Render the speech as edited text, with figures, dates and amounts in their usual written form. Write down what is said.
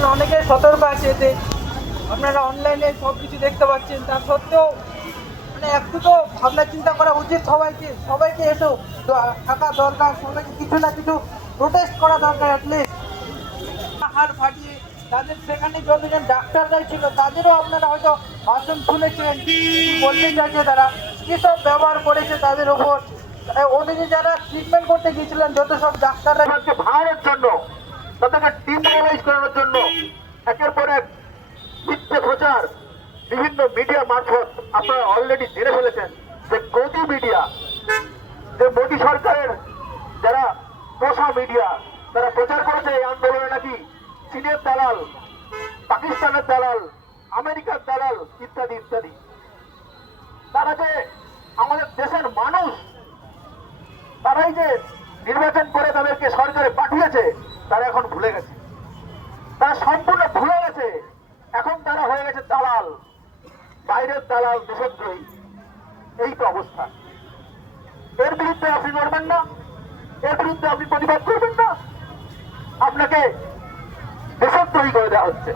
এখন অনেকে সতর্ক আছে এতে। আপনারা অনলাইনে সব কিছু দেখতে পাচ্ছেন, তা সত্ত্বেও মানে একটু তো ভাবনা চিন্তা করা উচিত সবাইকে। সবাইকে এসেও থাকা দরকার, সবাইকে কিছু না কিছু প্রোটেস্ট করা দরকার অ্যাটলিস্ট। হাড় ফাটিয়ে তাদের সেখানে যতজন ডাক্তাররাই ছিল তাদেরও আপনারা হয়তো ভাষণ শুনেছেন, কি বলতে চাইছে তারা, কীসব ব্যবহার করেছে তাদের ওপর। ওদিকে যারা ট্রিটমেন্ট করতে গিয়েছিলেন যত সব ডাক্তাররা ভাড়ানোর জন্য, তাদেরকে ডিমোরালাইজ করানোর জন্য একের পর এক মিথ্যে প্রচার বিভিন্ন মিডিয়া মারফত আপনারা অলরেডি জেনে ফেলেছেন যে গদি মিডিয়া, যে মোদী সরকারের যারা পোষা মিডিয়া, তারা প্রচার করেছে এই আন্দোলনে নাকি চীনের দালাল, পাকিস্তানের দালাল, আমেরিকার দালাল ইত্যাদি ইত্যাদি। তারা যে আমাদের দেশের মানুষ, তারাই যে নির্বাচন করে তাদেরকে সরকারে পাঠিয়েছে, তারা এখন ভুলে গেছে। তারা সম্পূর্ণ ভুলে গেছে। এখন তারা হয়ে গেছে দালাল, বাইরের দালাল, দেশদ্রোহী। এই তো অবস্থা। এর বিরুদ্ধে আপনি লড়বেন না, এর বিরুদ্ধে আপনি প্রতিবাদ করবেন না, আপনাকে দেশদ্রোহী করে দেওয়া হচ্ছে।